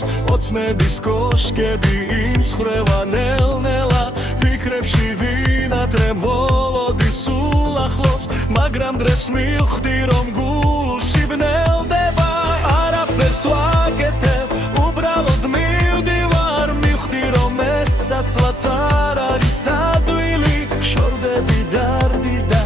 მარტოს ოცნების კოშკები იმსხვრევა ნელ-ნელა ფიქრებში ვინატრე მოლოდი სულ ახლოს მაგრამ დღეს მივხვდი რომ გულში ბნელდება არაფერს ვაკეთებ უბრალოდ მივდივარ მივხვდი რომ ეს სასვლაც არ არის ადვილი შორდები დარდი და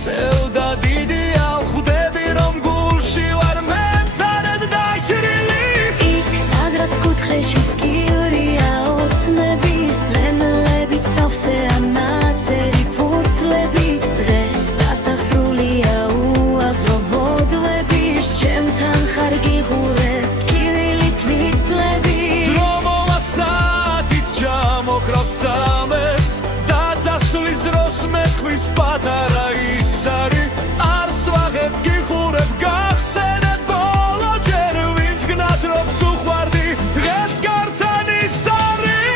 სევდა დიდია ხვდები რომ გულში ვარ მე მწარედ დაშრილი იქ სადღაც კუთხეში სკივრია ოცნების რემლებით სავსე ანაწერი ფურცლები დღეს დასასრულია უაზრო ვოდვები ჩემთან ხარ გიღურებ ტკივილით ვიცლები დრო მოვა საათით ჩამოქრავს სამებს და წასვლის დროს მეკვის პატარა ის არის არ სვაღებ გიხურებ გახსენებ ბოლო ჯერ ვინც გნათრობს უყვარდი დღეს გართან ის არის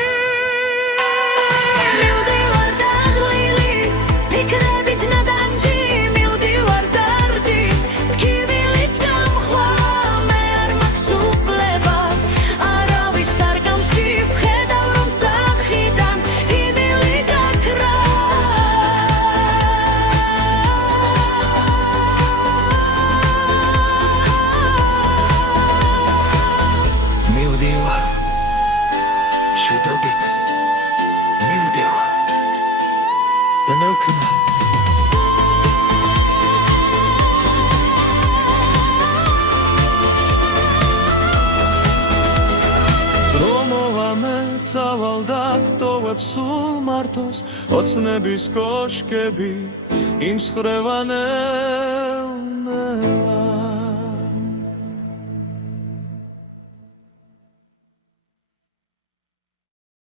მივდივარ დაღლილი ფიქრებით ნადანჯი მივდივარ დარდი ტკივილიც გამხვა მე არ მაქვს უფლება არავის არ გავს კი ვხედავ რომ სახიდან ჰიმილი გაქრა მივდივარ შვიდობით მივდივარ და მევქნა რომოვა მე წავალ და გტოვებ სულ მარტოს ოცნების კოშკები იმსხვრევა